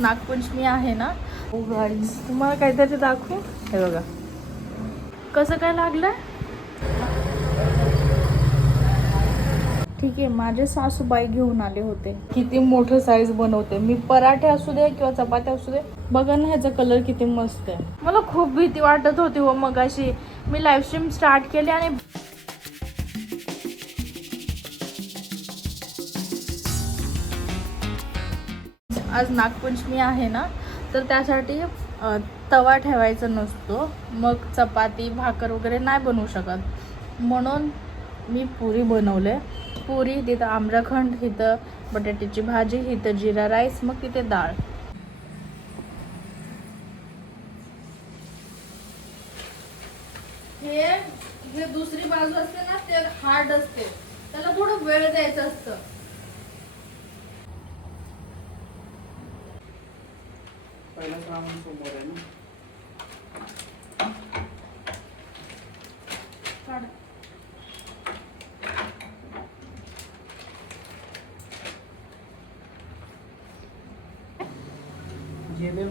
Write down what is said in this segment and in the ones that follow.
नागपंचमी आहे ना. हो गाडी तुम्हाला काहीतरी दाखवू. हे बघा कसं काय लागलंय. ठीक आहे, माझे सासूबाई घेऊन आले होते. किती मोठं साईज बनवते मी. पराठे असू दे किंवा चपात्या असू दे. बघा ना ह्याचा कलर किती मस्त आहे. मला खूप भीती वाटत होती हो मगाशी. मी लाईव्ह स्ट्रीम स्टार्ट केली आणि आज नागपंचमी आहे ना, तर त्यासाठी तवा ठेवायचा नसतो. मग चपाती भाकर वगैरे नाही बनवू शकत, म्हणून मी पुरी बनवले. पुरी, तिथं आम्रखंड, इथं बटाट्याची भाजी, इथं जिरा राईस, मग तिथे डाळ. हे दुसरी बाजू असते ना, ते हार्ड असते, त्याला थोडं वेळ द्यायचं असतं.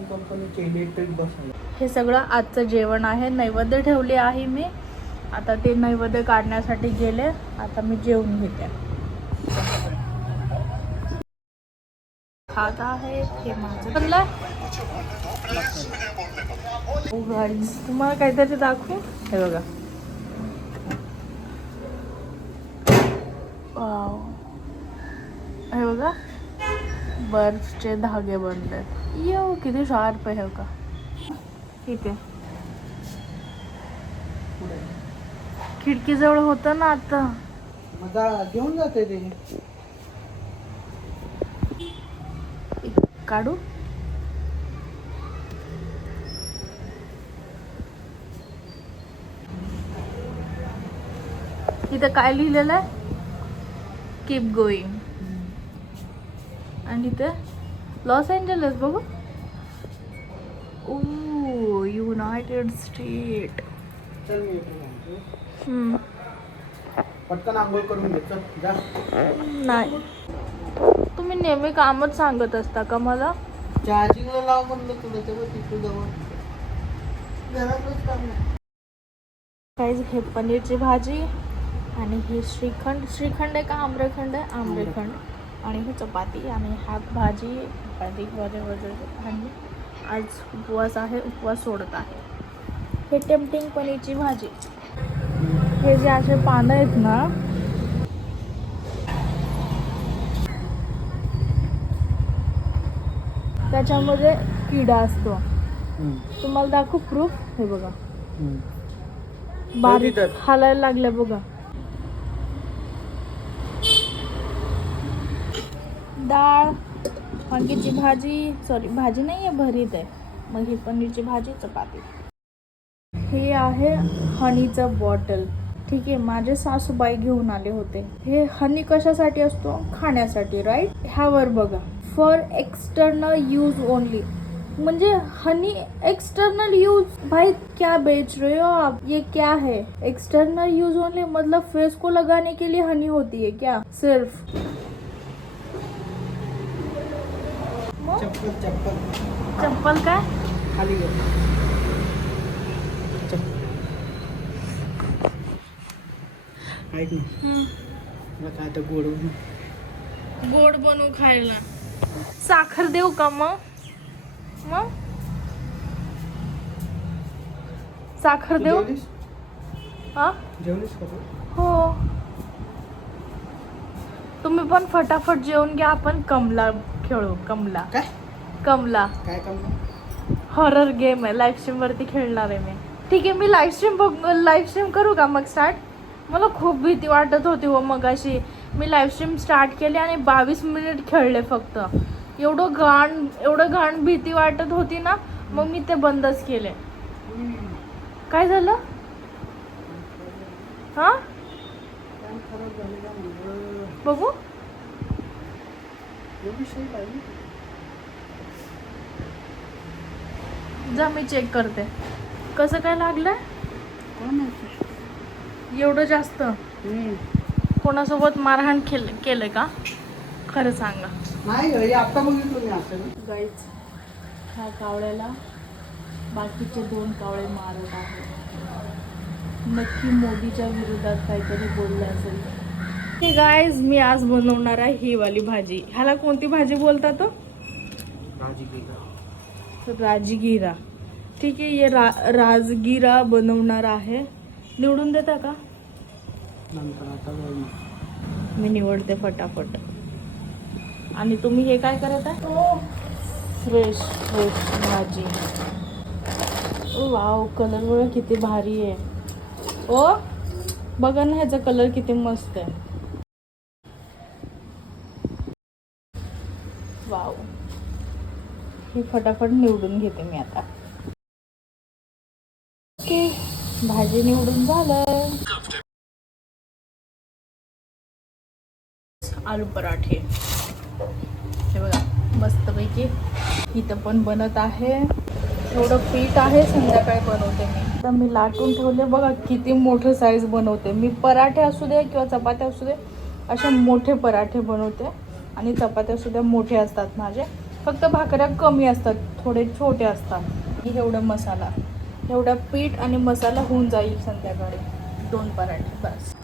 कंपनीचे इलेक्ट्रिक बस आहे. हे सगळं आजचं जेवण आहे. नैवेद्य ठेवले आहे मी. आता ते नैवेद्य काढण्यासाठी गेले. आता मी जेवून घेते. खात आहे हे माझं बनलं. तुम्हाला काहीतरी दाखवू. हे बघा हे बघा बर्फचे धागे बनले. यो किती शार्प आहे का. ठीक आहे, खिडकीजवळ होतं ना आता. घेऊन जाते ते. काढू. इथं काय लिहिलेलं आहे. Keep going. आणि इथे लॉस एंजलस. बघू. ओ युनायटेड स्टेट. चल मी पटकन आंघोळ करून घे. चल जा. नाही, तुम्ही नेहमी कामच सांगत असता का मला. चार्जिंगला लाव म्हणलं तुला, तेव्हा तिथं जवळ घरातच काम नाही. काहीच. हे पनीरची भाजी आणि हे श्रीखंड. श्रीखंड आहे का आम्रखंड आहे. आम्रखंड. आणि ही चपाती आणि हा भाजी चपाती वगैरे. आणि आज उपवास आहे, उपवास सोडत आहे. हे टेम्पटिंग पनीरची भाजी. हे जे असे पानं आहेत ना, त्याच्यामध्ये किडा असतो. तुम्हाला दाखवू प्रूफ. हे बघा बारीक हालायला लागल्या बघा. डाळ, वांग्याची भाजी, सॉरी भाजी नाही आहे, भरीत आहे. मग ही पनीरची भाजी, चपाती. हे आहे हनीचं बॉटल. ठीक आहे, माझे सासूबाई घेऊन आले होते. हे हनी कशासाठी असतो. खाण्यासाठी, राईट. ह्यावर बघा, फॉर एक्सटर्नल यूज ओनली. म्हणजे हनी एक्सटर्नल यूज. भाई क्या बेच रहे हो आप. ये क्या है. एक्सटर्नल यूज ओनली मतलब फेस को लगाने के लिए हनी होती है क्या सिर्फ. चप्पल चप्पल चप्पल काय खाली घे. ऐक ना, मला काय तर गोड बनवू खायला. साखर देऊ का मग. साखर देऊ. हा जेवलीस का तू. हो, तुम्ही पण फटाफट जेवून घ्या. आपण कमला खेळू. कमला काय. कमला काय कमला. हॉरर गेम आहे. लाईव्ह स्ट्रीम वरती खेळणार आहे मी. ठीक आहे, मी लाईव्ह स्ट्रीम करू का मग स्टार्ट. मला खूप भीती वाटत होती हो मगाशी. मी लाईव्ह स्ट्रीम स्टार्ट केली आणि 22 मिनिट खेळले फक्त. एवढं घाण भीती वाटत होती ना, मग मी ते बंदच केले. काय झालं. हा बघू. जा मी चेक करते कसं काय लागलंय. एवढं जास्त. कोणासोबत मारहाण केलंय का. खरं सांगा. नाही आता बघितलं मी असं. गाईज ह्या कावळ्याला बाकीचे 2 कावळे मारत आहेत. नक्की मोदीच्या विरोधात काहीतरी बोलले असेल. हे गाईज, मी आज बनवणार आहे ही वाली भाजी. ह्याला कोणती भाजी बोलतात तो? राजगिरा. ठीक आहे, ये राजगिरा बनवणार आहे. निवडून देता का? मी निवडते फटाफट. आणि तुम्ही हे काय करत आहे? फ्रेश भाजी. वाव, कलर बघा किती भारी आहे. ओ बघा ना, ह्याचा कलर किती मस्त आहे. वाव, हे फटाफट निवडून घेते मी आता. ओके, भाजी निवडून झालं. आलू पराठे हे बघा मस्तपैकी इथं पण बनत आहे. एवढं पीठ आहे, संध्याकाळी बनवते मी. आता मी लाटून ठेवले बघा, किती मोठं साईज बनवते मी. पराठे असू दे किंवा चपात्या असू दे, असे मोठे पराठे बनवते. आणि चपात्या सुद्धा मोठे असतात माझे, फक्त भाकऱ्या कमी असतात, थोडे छोटे असतात. एवढं मसाला, एवढं पीठ आणि मसाला होऊन जाईल संध्याकाळी. 2 पराठे बस.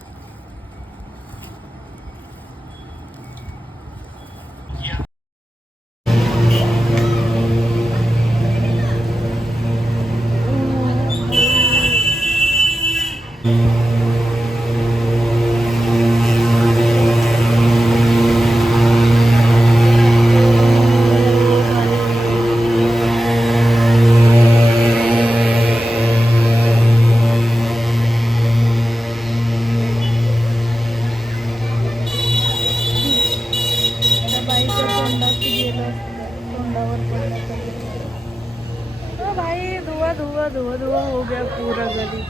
भाई धुआ धुआ धुआ धुआ हो गया पूरा गली.